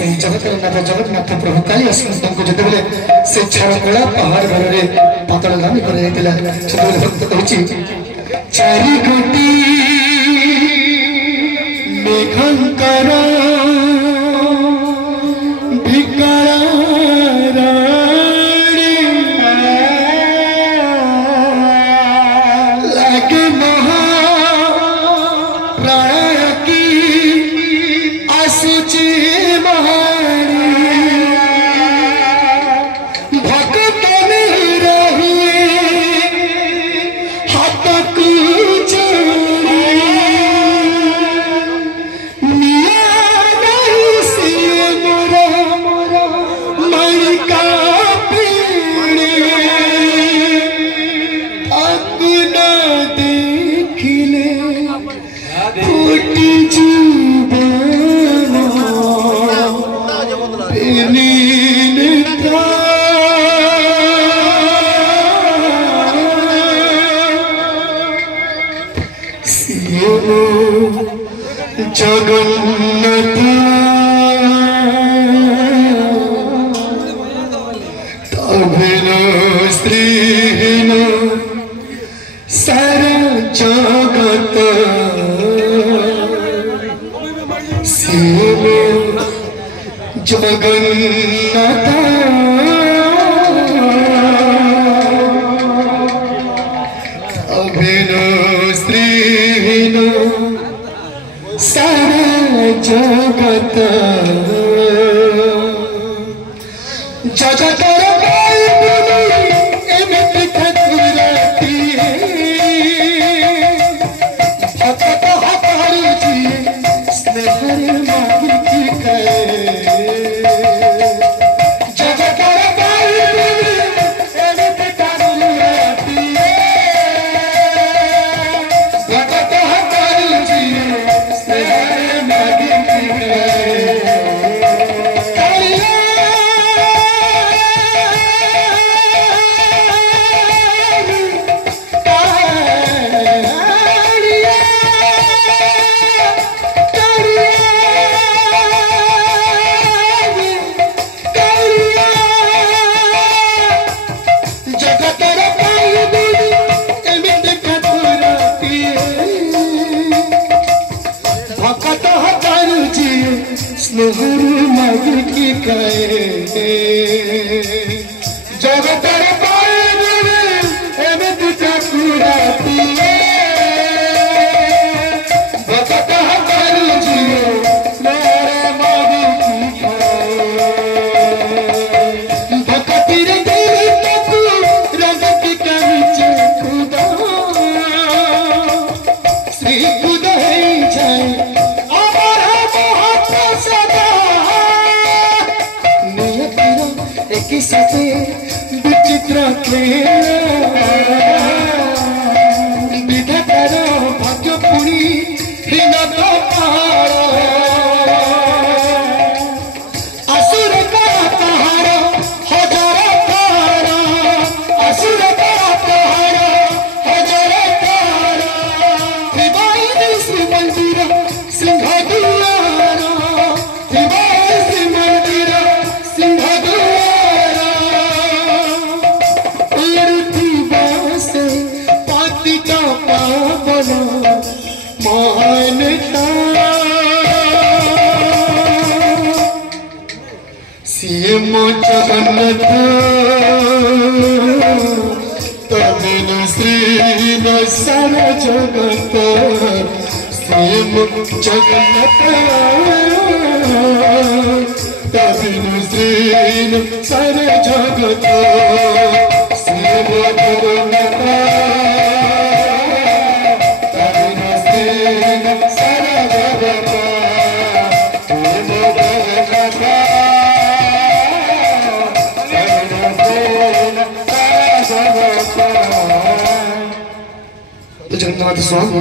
से जगतनाथ जगन्नाथ प्रभु काली को जिते से छाड़कोड़ा पहाड़ घर पातल गामी कर भक्त कहूँ चारि कोटी मेघंकर जगन्नाथ तभिन स्त्रीहीन सारा जगत शिव जगन्नाथ तभिन स्त्रीहीन सारा जगत जगत जगतर किससे विचित्र विधातार भाग्य पुणी हीन असुर का पहाड़ हजार तारा असुर का पहाड़ हजार तारा श्री मंदिर सिंह दुआर श्री मंदिर सिंह महानता सीएम जगन्नाथ तभिन श्री सारा जगत सीएम जगन्नाथ तभिन श्री सारा जगत सीएम जगन्नाथ जगन्नाथ स्वामी।